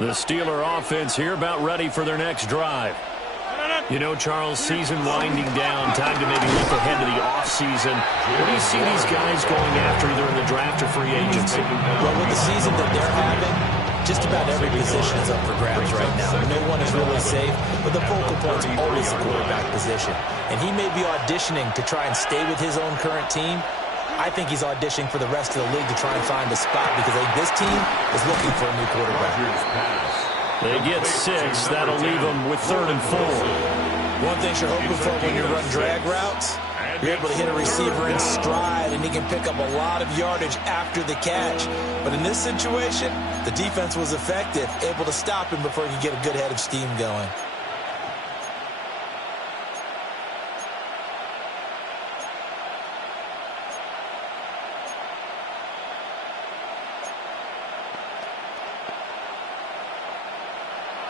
The Steeler offense here about ready for their next drive. You know, Charles, season winding down, time to maybe look ahead to the offseason. What do you see these guys going after either in the draft or free agency? Well, with the season that they're having, just about every position is up for grabs right now. No one is really safe, but the focal point's always the quarterback position. And he may be auditioning to try and stay with his own current team. I think he's auditioning for the rest of the league to try and find a spot because I think this team is looking for a new quarterback. They get 6. That'll leave them with 3rd and 4. One thing you're hoping for when you run drag routes, you're able to hit a receiver in stride, and he can pick up a lot of yardage after the catch. But in this situation, the defense was effective, able to stop him before he could get a good head of steam going.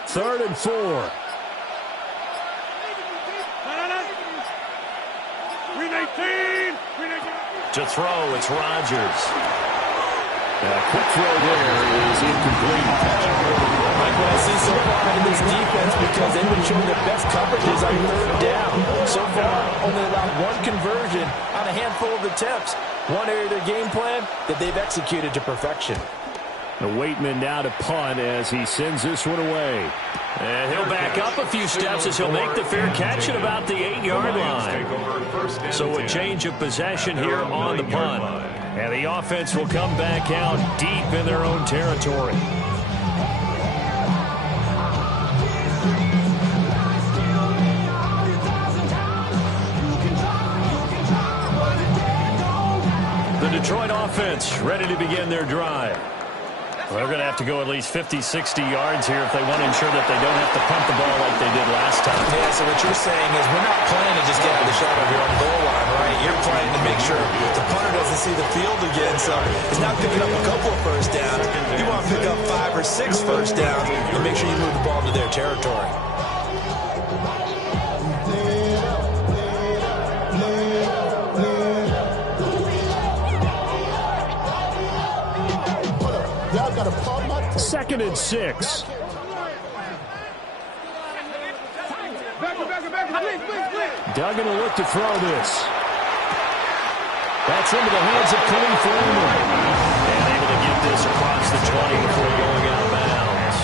Third and 4. To throw, it's Rodgers. A quick throw there is incomplete. Like what I see so far in this defense, because they've been showing their best coverages on 3rd down. So far, only allowed 1 conversion on a handful of attempts. One area of their game plan that they've executed to perfection. The Waitman now to punt as he sends this one away. And he'll back up a few steps as he'll make the fair catch at about the 8-yard line. So a change of possession here on the punt. And the offense will come back out deep in their own territory. The Detroit offense ready to begin their drive. They're going to have to go at least 50, 60 yards here if they want to ensure that they don't have to punt the ball like they did last time. Yeah, so what you're saying is we're not playing to just get out of the shot of your own goal line, right? You're playing to make sure the punter doesn't see the field again, so he's not picking up a couple of first downs. You want to pick up 5 or 6 first downs and make sure you move the ball into their territory. Second and 6. Duggan will look to throw this. That's into the hands of Khalif Raymond. And able to get this across the 20 before going out of bounds.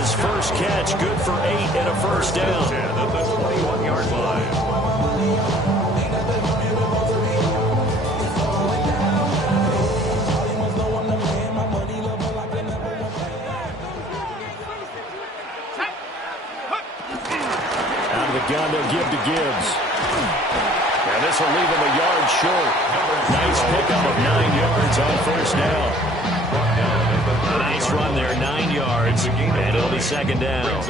His first catch, good for 8 and a first down. At the 21-yard line. Gun they'll give to Gibbs. And this will leave him a yard short. Nice pickup of 9 yards on first down. A nice run there, 9 yards. And it'll be second down.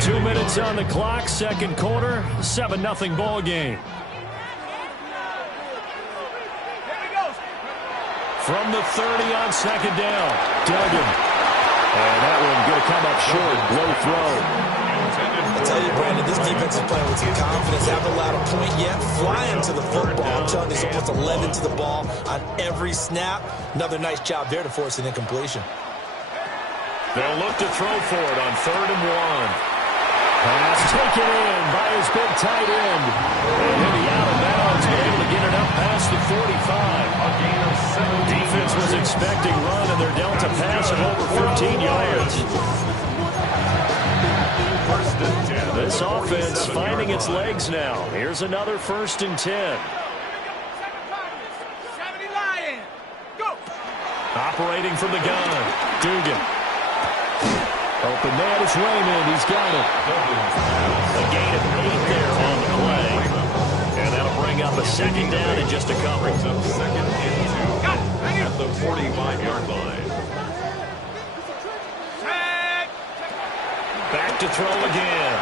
2 minutes on the clock, second quarter, 7-0 ball game. From the 30 on second down, Duggan. And that one going to come up short, low throw. I tell you, Brandon, this defense is playing with some confidence. Haven't allowed a point yet. Flying to the football. I'm telling you, there's almost 11 to the ball on every snap. Another nice job there to force an incompletion. They'll look to throw for it on 3rd and 1. Pass taken in by his big tight end. And he'll be out of bounds, but able to get it up past the 45. Defense was expecting run, and they're dealt a pass of over 15 yards. This offense finding its legs now. Here's another 1st and 10. Operating from the gun, Dugan. Open man is Raymond. He's got it. A gain of 8 there on the play. And that'll bring up a second down in just a couple. Second and 2 at the 45-yard line. Back to throw again.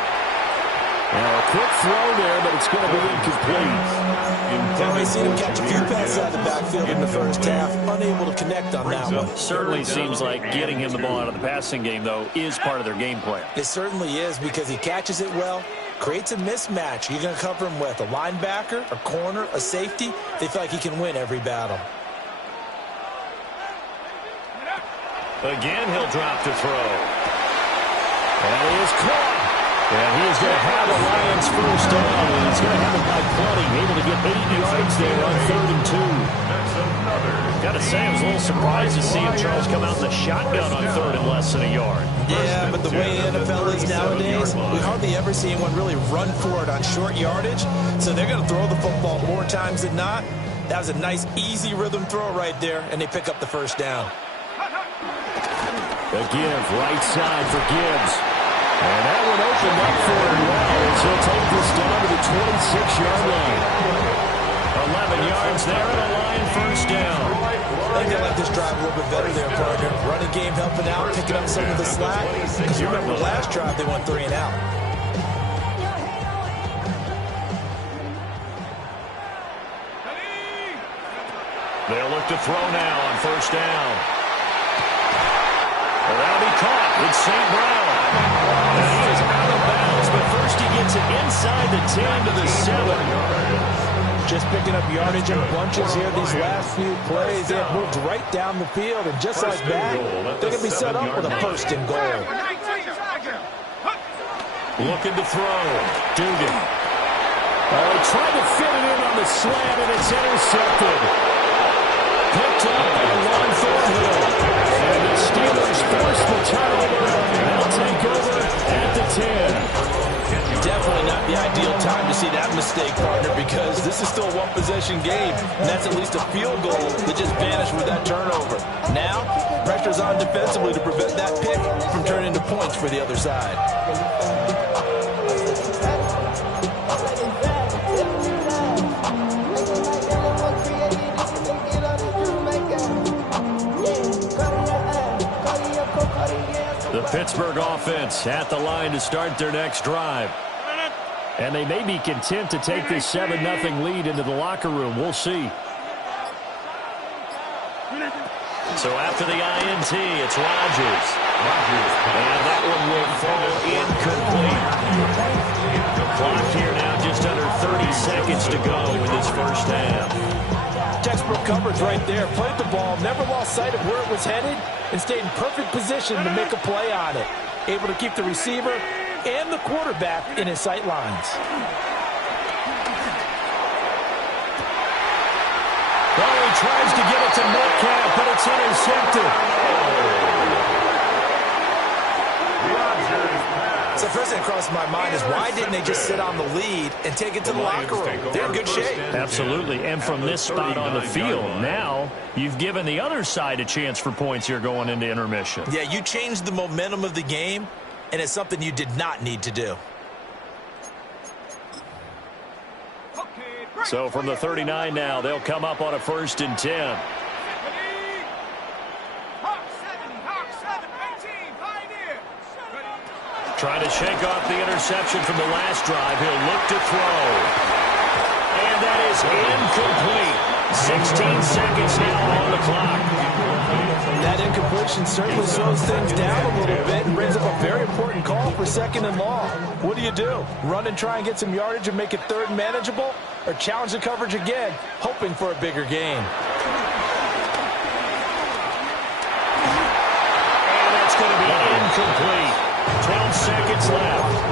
Now a quick throw there, but it's going to be incomplete. Well, we've seen him catch a few passes out of the backfield in the first half. Unable to connect on that one. Certainly seems like getting him the ball out of the passing game, though, is part of their game plan. It certainly is because he catches it well, creates a mismatch. You're going to cover him with a linebacker, a corner, a safety. They feel like he can win every battle. Again, he'll drop to throw. And he is caught. And he is going to have the Lions first down. And he's going to have it by plenty. Able to get 8 yards there on 3rd and 2. Got to say, I was a little surprised to see him, Charles, come out in the shotgun on 3rd and less than a yard. Yeah, but the way the NFL is nowadays, we hardly ever see anyone really run for it on short yardage. So they're going to throw the football more times than not. That was a nice, easy rhythm throw right there, and they pick up the first down. The give, right side for Gibbs. And that one opened up for him well. So he'll take this down to the 26-yard line. 11 yards there and a Lion first down. I think they like this drive a little bit better there, partner. Running game helping out, picking up some of the slack. Because you remember the last drive, they went 3 and out. They'll look to throw now on first down. Well, that'll be caught. It's St. Brown. And he is out of bounds, but first he gets it inside the 10 to the 7. Just picking up yardage in bunches here these last few plays. They have moved right down the field, and just like that, they're going to be set up with a first and goal. Looking to throw. Dugan. Oh, he tried to fit it in on the slant, and it's intercepted. Picked up by Lon Thornhill. And the Steelers force the turnover. They'll take over at the 10. Definitely not the ideal time to see that mistake, partner, because this is still a one-possession game, and that's at least a field goal that just vanished with that turnover. Now, pressure's on defensively to prevent that pick from turning into points for the other side. The Pittsburgh offense at the line to start their next drive. And they may be content to take this 7-0 lead into the locker room. We'll see. So after the INT, it's Rodgers. And that one will fall incomplete. Clock here now just under 30 seconds to go in this first half. Textbook coverage right there. Played the ball, never lost sight of where it was headed, and stayed in perfect position to make a play on it. Able to keep the receiver and the quarterback in his sight lines. Well, he tries to get it to Metcalf, but it's intercepted. So first thing that crossed my mind is why didn't they just sit on the lead and take it to the locker room? They're in good shape. Absolutely, and from this spot on the field, now you've given the other side a chance for points here going into intermission. Yeah, you changed the momentum of the game, and it's something you did not need to do. So from the 39 now, they'll come up on a 1st and 10. Trying to shake off the interception from the last drive. He'll look to throw. And that is incomplete. 16 seconds now on the clock. That incompletion certainly slows things down a little bit and brings up a very important call for 2nd and long. What do? Run and try and get some yardage and make it 3rd manageable? Or challenge the coverage again, hoping for a bigger gain? And that's going to be incomplete. 12 seconds left.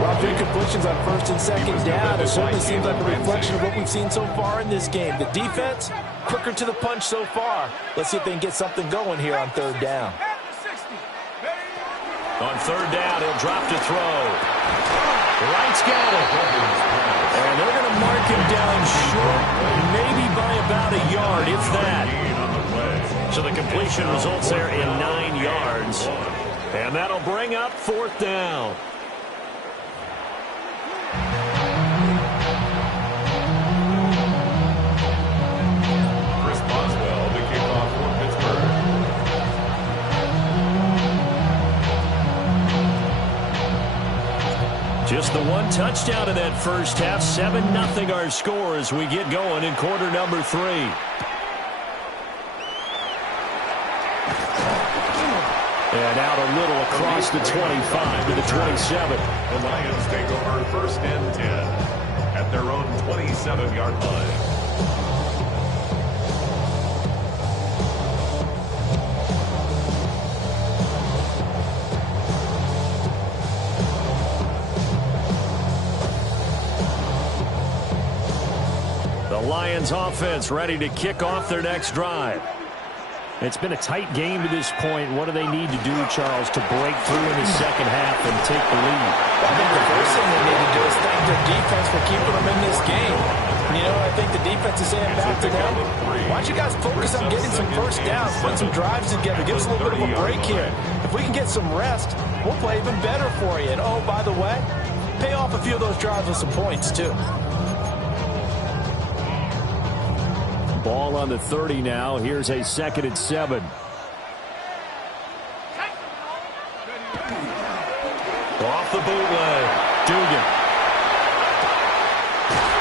Well, big completions on 1st and 2nd down. It certainly seems like a reflection of what we've seen so far in this game. The defense, quicker to the punch so far. Let's see if they can get something going here on 3rd down. On 3rd down, he'll drop to throw. Wright's got it. And they're going to mark him down short, maybe by about a yard, if that. So the completion results there in 9 yards. And that'll bring up 4th down. Chris Boswell, the kickoff for Pittsburgh. Just the one touchdown in that first half. 7-0 our score as we get going in quarter number 3. And out a little across the 25 to the 27. The Lions take over 1st and 10 at their own 27-yard line. Lions offense ready to kick off their next drive. It's been a tight game to this point. What do they need to do, Charles, to break through in the second half and take the lead? I think the first thing they need to do is thank their defense for keeping them in this game. You know, I think the defense is saying back to them, why don't you guys focus on getting some first downs, putting some drives together, give us a little bit of a break here. If we can get some rest, we'll play even better for you. And, oh, by the way, pay off a few of those drives with some points, too. Ball on the 30 now. Here's a 2nd and 7. Off the bootleg. Dugan.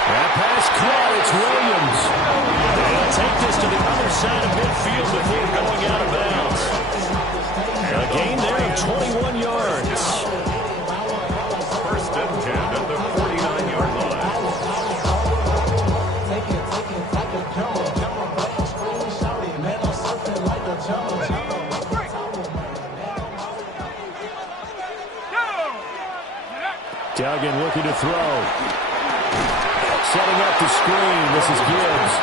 That pass caught. It's Williams. They'll take this to the other side of midfield before going out of bounds. A gain there of 21 yards. First and 10 at the 49-yard line. Duggan looking to throw. Setting up the screen. This is Gibbs.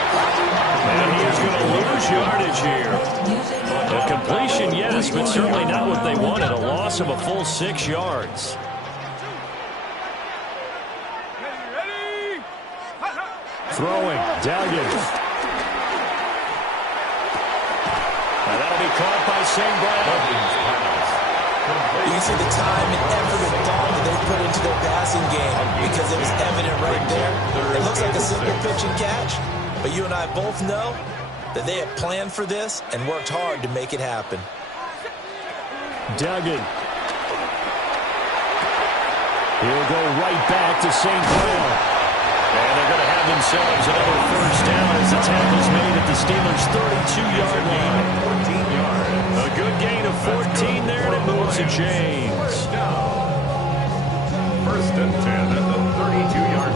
And he is going to lose yardage here. A completion, yes, but certainly not what they wanted. A loss of a full 6 yards. Throwing. Duggan. And that'll be caught by St. Brown. You can see the time and effort and thought that they put into their passing game because it was evident right there. It looks like a simple pitch and catch, but you and I both know that they had planned for this and worked hard to make it happen. Duggan. He'll go right back to St. Brown. And they're going to have themselves another first down as the tackle's made at the Steelers' 32-yard line. 14 yards. A good gain of 14 there, and it moves the chains. First and 10 at the 32-yard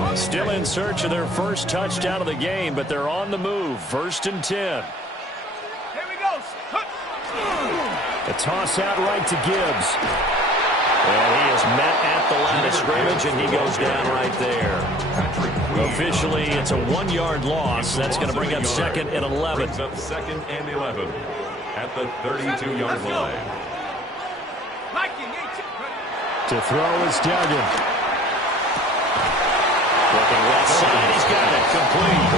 line. Still in search of their first touchdown of the game, but they're on the move. 1st and 10. Here we go. A toss out right to Gibbs. And he is met at the line of scrimmage, and he goes down right there. Officially, it's a 1-yard loss. That's going to bring up 2nd and 11. Brings up 2nd and 11 at the 32-yard line. To throw is Duggan. Looking left side, he's got it. Complete.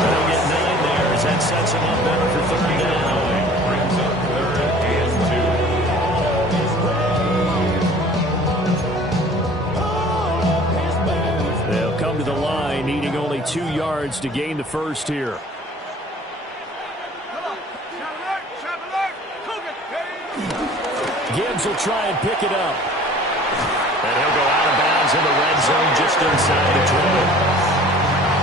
They'll get 9 there as that sets him up better for 3rd down. Brings up 3rd and 2. They'll come to the line, needing only 2 yards to gain the first here. Gibbs will try and pick it up. And he'll go out of bounds in the red zone just inside the 20.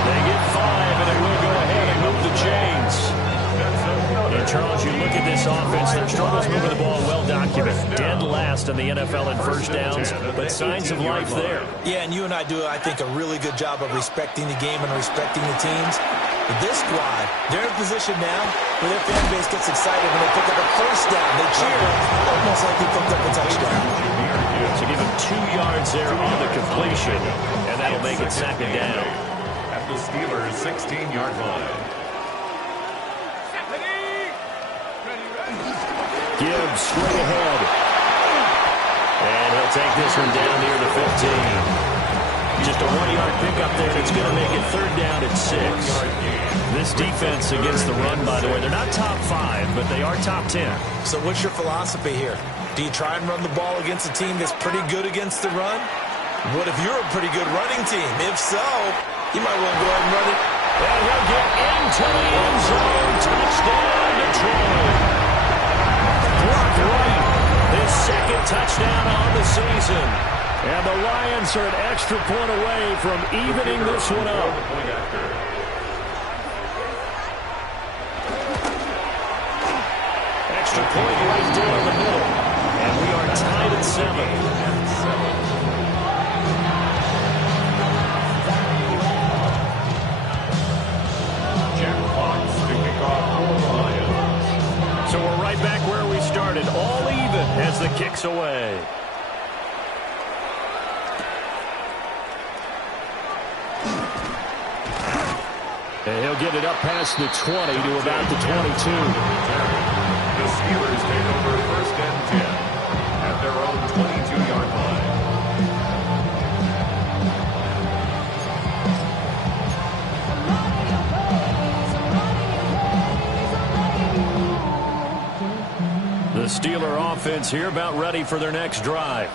They get 5, and it will go ahead and move the chains. And Charles, you look at this offense, their struggles moving the ball well documented. Dead last in the NFL in first downs, but signs of life there. Yeah, and you and I do, I think, a really good job of respecting the game and respecting the teams. But this squad, they're in a position now where their fan base gets excited when they pick up a first down. They cheer almost like they picked up a touchdown. So give him 2 yards there on the completion, and that'll make it 2nd down. At the Steelers' 16-yard line. Gibbs straight ahead. And he'll take this one down near the 15. Just a 1-yard pickup there, and it's going to make it 3rd down at 6. This defense against the run, by the way, they're not top 5, but they are top 10. So what's your philosophy here? Do you try and run the ball against a team that's pretty good against the run? What if you're a pretty good running team? If so, you might want to go ahead and run it. And he'll get into the end zone. Touchdown, Detroit. Brock Wright, his 2nd touchdown on the season. And the Lions are an extra point away from evening this one up. Extra point right there in the middle. And we are tied at 7. So we're right back where we started, all even as the kick's away. And he'll get it up past the 20 to about the 22. The Steelers take over first and 10 at their own 22-yard line. The Steeler offense here about ready for their next drive.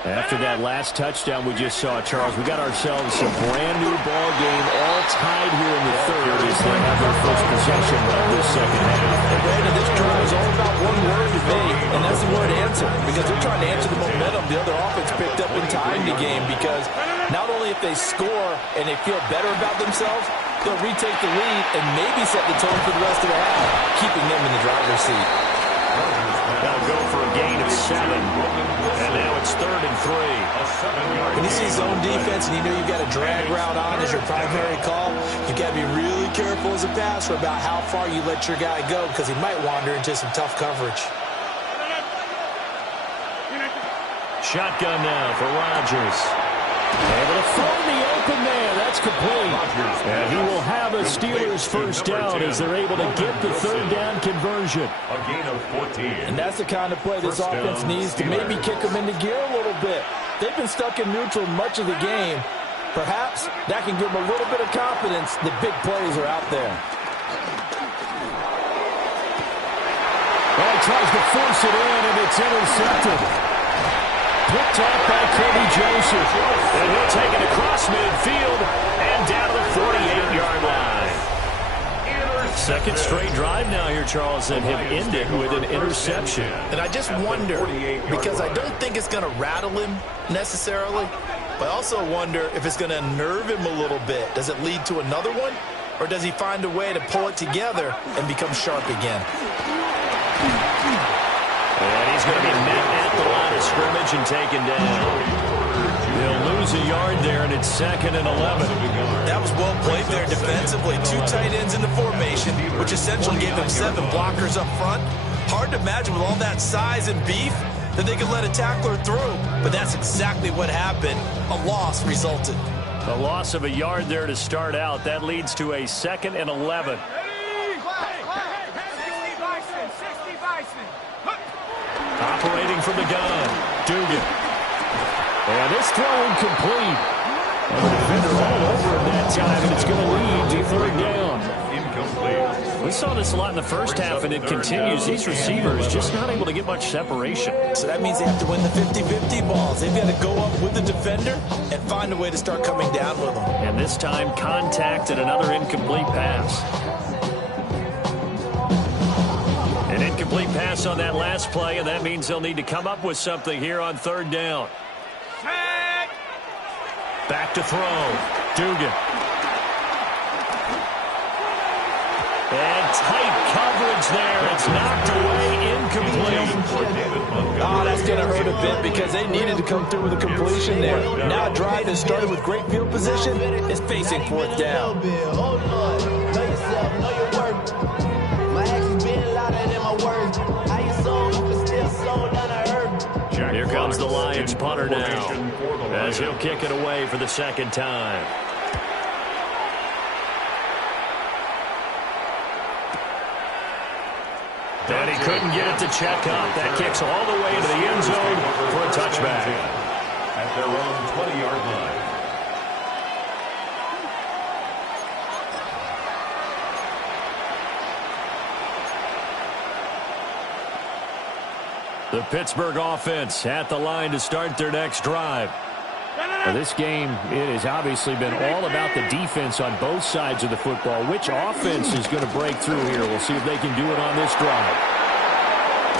After that last touchdown we just saw, Charles, we got ourselves a brand-new ball game, all tied here in the third as they have their first possession of this second half. And Brandon, this drive is all about one word to me, and that's the word answer, because they're trying to answer the momentum the other offense picked up in tying the game, because not only if they score and they feel better about themselves, they'll retake the lead and maybe set the tone for the rest of the half, keeping them in the driver's seat. That'll go for a gain of 7. And now it's 3rd and 3. When you see zone defense and you know you've got a drag route on as your primary call, you've got to be really careful as a passer about how far you let your guy go, because he might wander into some tough coverage. Shotgun now for Rodgers. Able to throw in the open man. That's complete. And he will have a Steelers first down as they're able to get the third down conversion. A gain of 14. And that's the kind of play this offense needs to maybe kick them into gear a little bit. They've been stuck in neutral much of the game. Perhaps that can give them a little bit of confidence. The big plays are out there. Well, he tries to force it in, and it's intercepted. Picked up by Kobe Joseph. And he'll take it across midfield and down to the 48-yard line. Second straight drive now here, Charles, that have ended with an interception. And I just wonder, because I don't think it's going to rattle him necessarily, but I also wonder if it's going to unnerve him a little bit. Does it lead to another one? Or does he find a way to pull it together and become sharp again? And he's going to be met at the line of scrimmage and taken down. They'll lose a yard there, and it's 2nd and 11. That was well played there defensively. 2 tight ends in the formation, which essentially gave them 7 blockers up front. Hard to imagine with all that size and beef that they could let a tackler through. But that's exactly what happened. A loss resulted. A loss of a yard there to start out. That leads to a 2nd and 11. Operating from the gun, Dugan. And this throw incomplete. And the defender all over him that time, and it's going to lead to 3rd down. Incomplete. We saw this a lot in the first half, and it continues. These receivers just not able to get much separation. So that means they have to win the 50-50 balls. They've got to go up with the defender and find a way to start coming down with them. And this time, contact and another incomplete pass. An incomplete pass on that last play, and that means they'll need to come up with something here on 3rd down. Back to throw. Dugan. And tight coverage there. It's knocked away, incomplete. Oh, that's going to hurt a bit because they needed to come through with a completion there. Now a drive that started with great field position is facing 4th down. Here comes the Lions punter now, as he'll kick it away for the 2nd time. And he couldn't get it to check up. That kicks all the way into the end zone for a touchback. At their own 20-yard line. The Pittsburgh offense at the line to start their next drive. Now, this game, it has obviously been all about the defense on both sides of the football. Which offense is going to break through here? We'll see if they can do it on this drive.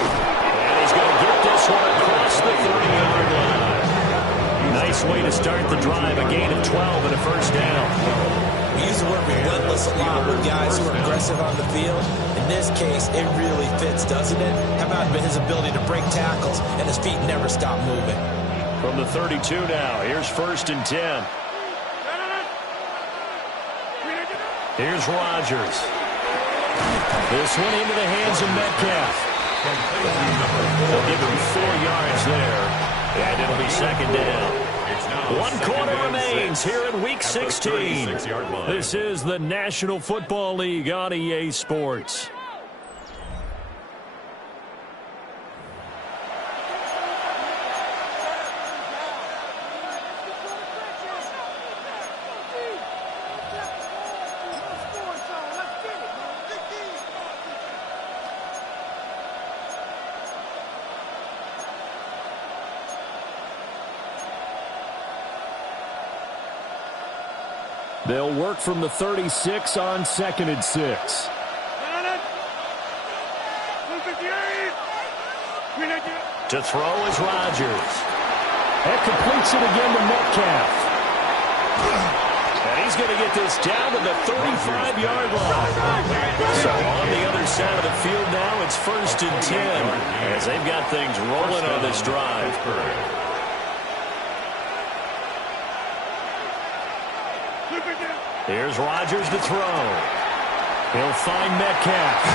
And he's going to get this one across the 30-yard line. Nice way to start the drive, a gain of 12 and a first down. We use the word relentless a lot with guys who are aggressive on the field. In this case, it really fits, doesn't it? How about his ability to break tackles and his feet never stop moving? From the 32 now, here's 1st and 10. Here's Rodgers. This one into the hands of Metcalf. They'll give him 4 yards there, and it'll be 2nd down. It's now One quarter remains here in Week 16. This is the National Football League on EA Sports. They'll work from the 36 on 2nd and 6. To throw is Rodgers. That completes it again to Metcalf. And he's going to get this down to the 35-yard line. So on the other side of the field now, it's 1st and 10 as they've got things rolling on this drive. Here's Rodgers to throw. He'll find Metcalf.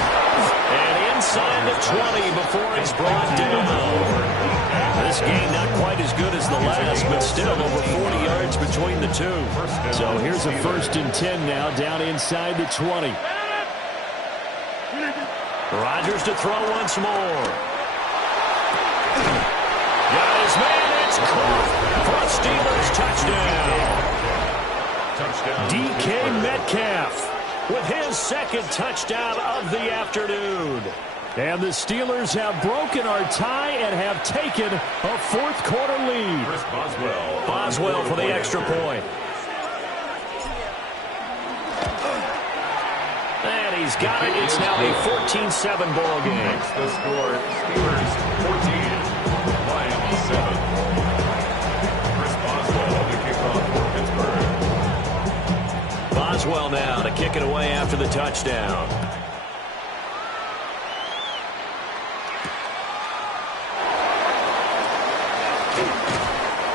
And inside the 20 before he's brought down. This game not quite as good as the last, but still over 40 yards between the two. So here's a 1st and 10 now down inside the 20. Rodgers to throw once more. Got his man. It's caught for a Steelers touchdown. DK Metcalf with his 2nd touchdown of the afternoon. And the Steelers have broken our tie and have taken a 4th quarter lead. Boswell for the extra point. And he's got it. It's now a 14-7 ball game. The score, Steelers 14, Lions 7. Chris Boswell to kick off for Pittsburgh. Boswell now to kick it away after the touchdown.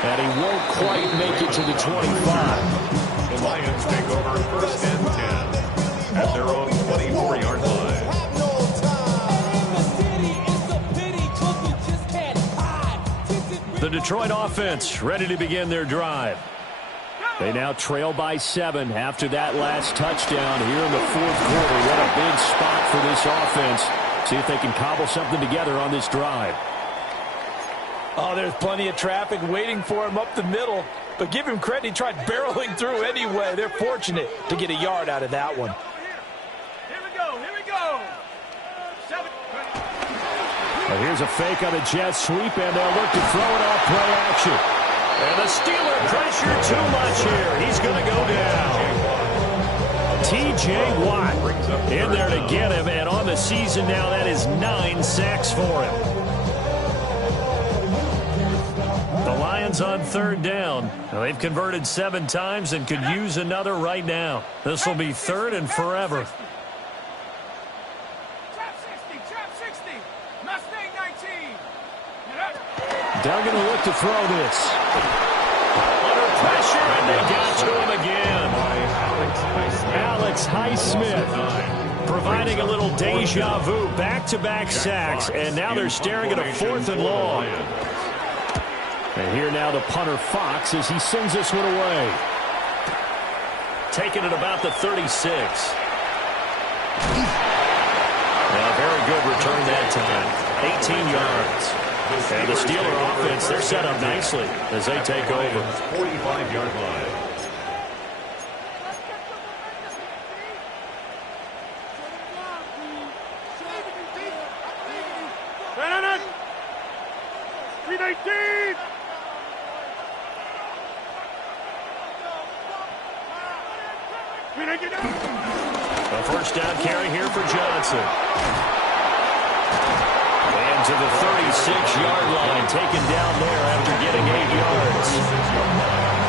And he won't quite make it to the 25. The Lions take over 1st and 10 at their own 24-yard line. The Detroit offense ready to begin their drive. They now trail by 7 after that last touchdown here in the 4th quarter. What a big spot for this offense. See if they can cobble something together on this drive. Oh, there's plenty of traffic waiting for him up the middle. But give him credit, he tried barreling through anyway. They're fortunate to get a yard out of that one. Here we go. Here we go. 7. Well, here's a fake on the jet sweep, and they'll look to throw it off play action. And the Steeler pressure too much here. He's going to go down. T.J. Watt in there to get him, and on the season now, that is 9 sacks for him. The Lions on 3rd down. Now, they've converted 7 times and could use another right now. This will be 3rd and forever. Trap 60. Mustang 19. Duggan will look to throw this. Under pressure, and they got to him again. Alex Highsmith providing a little deja vu. Back-to-back sacks, and now they're staring at a 4th and long. And here now the punter Fox as he sends this one away. Taking it about the 36. A very good return that time. 18 yards. And the Steeler offense, they're set up nicely as they take over. 45-yard line. A 1st down carry here for Johnson. And to the 36-yard line, taken down there after getting 8 yards.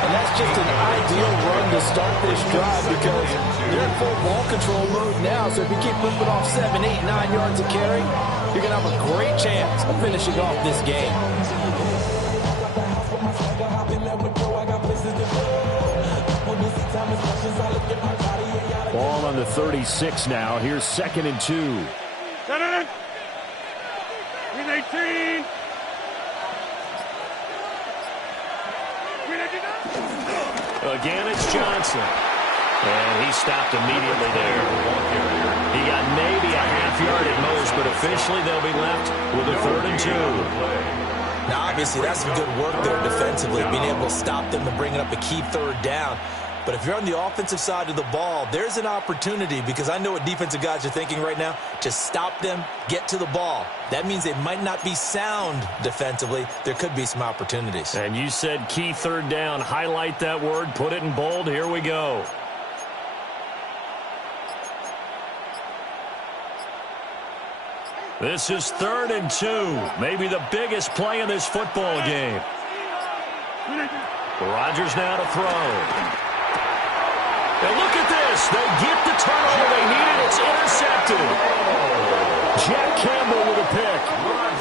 And that's just an ideal run to start this drive because they're in full ball control mode now. So if you keep ripping off 7, 8, 9 yards of carry, you're going to have a great chance of finishing off this game. Ball on the 36 now. Here's 2nd and 2. 18. Again, it's Johnson. And he stopped immediately there. He got maybe a half yard at most, but officially they'll be left with a 3rd and 2. Now, obviously, that's some good work there defensively, being able to stop them and bringing up a key 3rd down. But if you're on the offensive side of the ball, there's an opportunity, because I know what defensive guys are thinking right now. Just stop them, get to the ball. That means they might not be sound defensively. There could be some opportunities. And you said key 3rd down. Highlight that word. Put it in bold. Here we go. This is 3rd and 2. Maybe the biggest play in this football game. Rodgers now to throw. And look at this. They get the turnover they needed. It's intercepted. Jack Campbell with a pick.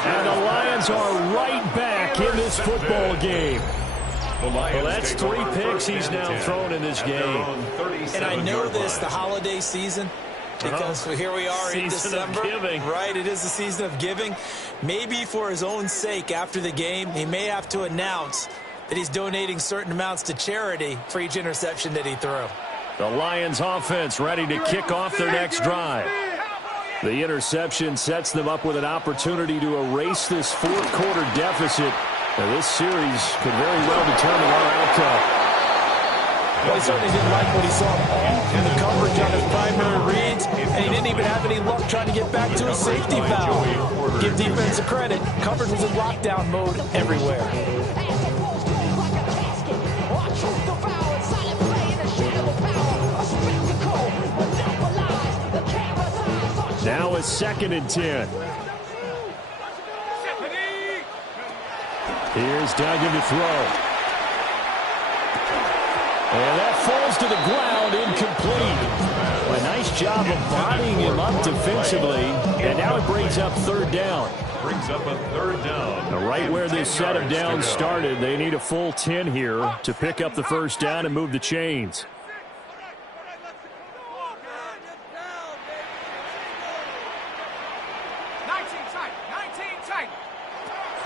And the Lions are right back in this football game. Well, that's 3 picks he's now thrown in this game. And I know this, the holiday season, because here we are in December. Right, it is the season of giving. Maybe for his own sake after the game, he may have to announce that he's donating certain amounts to charity for each interception that he threw. The Lions offense ready to kick off their next drive. The interception sets them up with an opportunity to erase this 4th quarter deficit. Now, this series could very well determine our outcome. Well, he certainly didn't like what he saw in the coverage on his primary reads, and he didn't even have any luck trying to get back to his safety valve. Give defense a credit. Coverage was in lockdown mode everywhere. Now it's 2nd and 10. Here's Duggan to throw. And that falls to the ground, incomplete. A nice job of bodying him up defensively. And now it brings up 3rd down. Brings up a 3rd down. Now, right where this set of downs started, they need a full 10 here to pick up the 1st down and move the chains.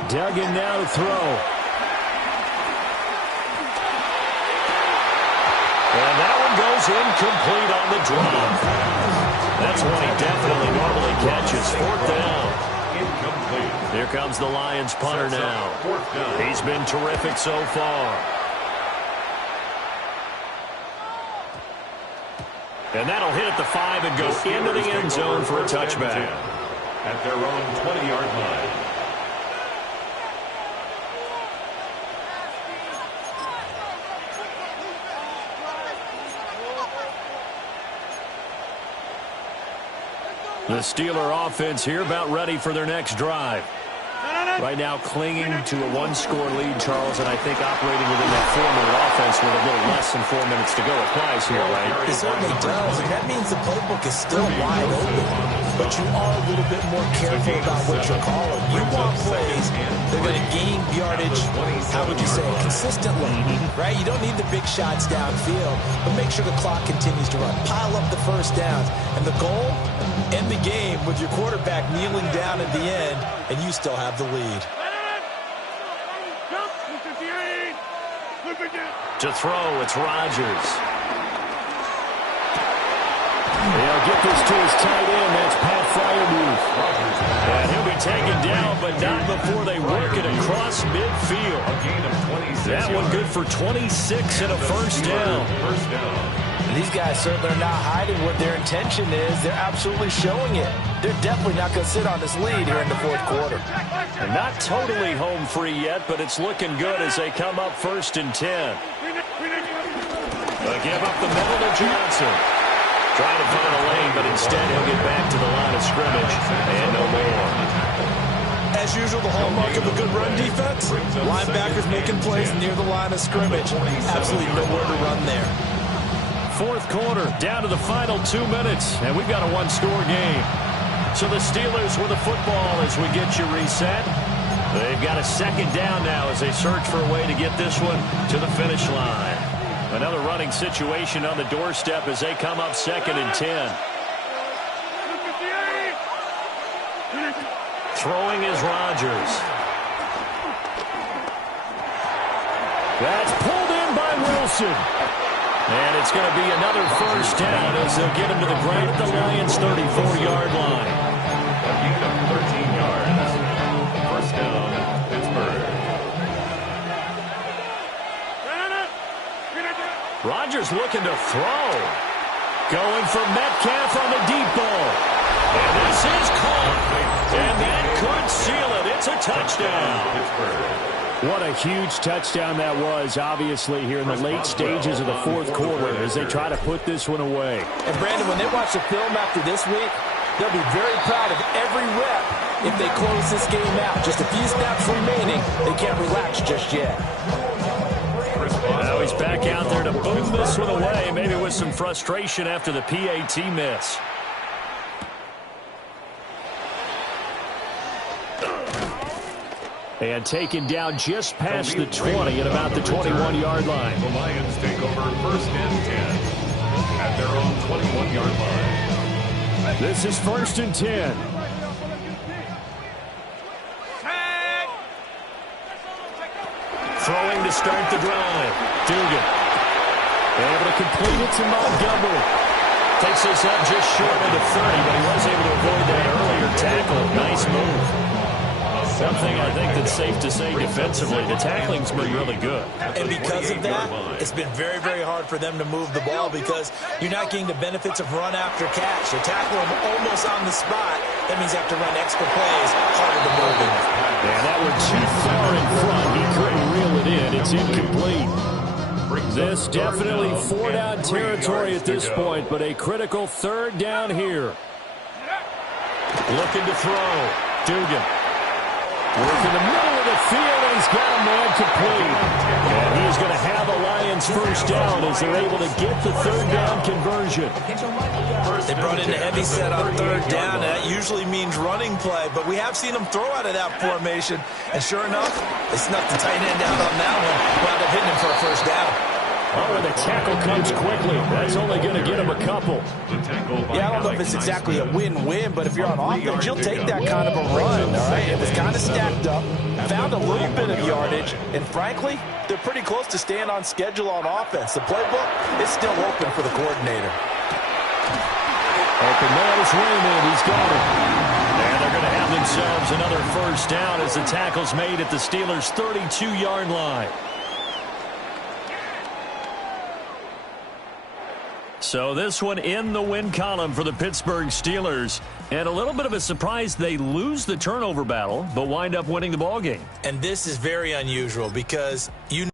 Duggan now to throw. And that one goes incomplete on the drop. That's one he definitely normally catches. 4th down. Incomplete. Here comes the Lions punter now. He's been terrific so far. And that'll hit at the 5 and go into the end zone for a touchback. At their own 20-yard line. The Steeler offense here about ready for their next drive. Right now clinging to a 1-score lead, Charles, and I think operating within that 4-minute offense with a little less than 4 minutes to go applies here, right? It certainly does, and that means the playbook is still wide open. But you are a little bit more careful about what you're calling. You want plays that are going to gain yardage, how would you say, consistently, right? You don't need the big shots downfield, but make sure the clock continues to run. Pile up the 1st downs. And the goal, end the game with your quarterback kneeling down at the end, and you still have the lead. To throw, it's Rodgers. He'll get this to his tight end. That's Pat Freiermuth. And he'll be taken down, but not before they work it across midfield. A gain of 26. That one good for 26 and a 1st down. First down. These guys certainly are not hiding what their intention is. They're absolutely showing it. They're definitely not going to sit on this lead here in the 4th quarter. And not totally home free yet, but it's looking good as they come up 1st and 10. They give up the middle to Johnson. Trying to find a lane, but instead he'll get back to the line of scrimmage. And no more. As usual, the hallmark of a good run defense, linebackers making plays near the line of scrimmage. Absolutely nowhere to run there. 4th quarter, down to the final 2 minutes, and we've got a 1-score game. So the Steelers with the football as we get you reset. They've got a 2nd down now as they search for a way to get this one to the finish line. Another running situation on the doorstep as they come up 2nd and 10. Throwing is Rodgers. That's pulled in. Wilson. And it's going to be another first down as they'll get him to the ground at the Lions' 34-yard line. A gain of 13 yards. First down, Pittsburgh. Rodgers looking to throw. Going for Metcalf on the deep ball. And this is caught. And that could seal it. It's a touchdown. What a huge touchdown that was, obviously, here in the late stages of the fourth quarter as they try to put this one away. And, Brandon, when they watch the film after this week, they'll be very proud of every rep if they close this game out. Just a few snaps remaining. They can't relax just yet. Now he's back out there to boom this one away, maybe with some frustration after the PAT miss. And taken down just past the 20 at about the 21-yard line. The Lions take over first and 10 at their own 21-yard line. This is first and 10. Throwing to start the drive. Dugan. Able to complete it to Montgomery. Takes us up just short of the 30, but he was able to avoid that earlier tackle. Nice move. One thing I think that's safe to say defensively, the tackling's been really good. And because of that, it's been very, very hard for them to move the ball because you're not getting the benefits of run after catch. You tackle them almost on the spot. That means you have to run extra plays, harder to move him. And that one too far in front. He couldn't reel it in. It's incomplete. This definitely four-down territory at this point, but a critical third down here. Looking to throw. Dugan. Working the middle of the field, and he's got a man complete. And he's going to have a Lions first down as they're able to get the third down conversion. They brought in a heavy set on third down, and that usually means running play, but we have seen them throw out of that formation. And sure enough, they snuck the tight end out on that one, wound up hitting him for a first down. Oh, and the tackle comes quickly. That's only going to get him a couple. Yeah, I don't know if it's exactly a win-win, but if you're on offense, you'll take that kind of a run, all right? It was kind of stacked up, found a little bit of yardage, and frankly, they're pretty close to staying on schedule on offense. The playbook is still open for the coordinator. Open man is Raymond. He's got it. And they're going to have themselves another first down as the tackle's made at the Steelers' 32-yard line. So this one in the win column for the Pittsburgh Steelers. And a little bit of a surprise, they lose the turnover battle, but wind up winning the ball game. And this is very unusual because you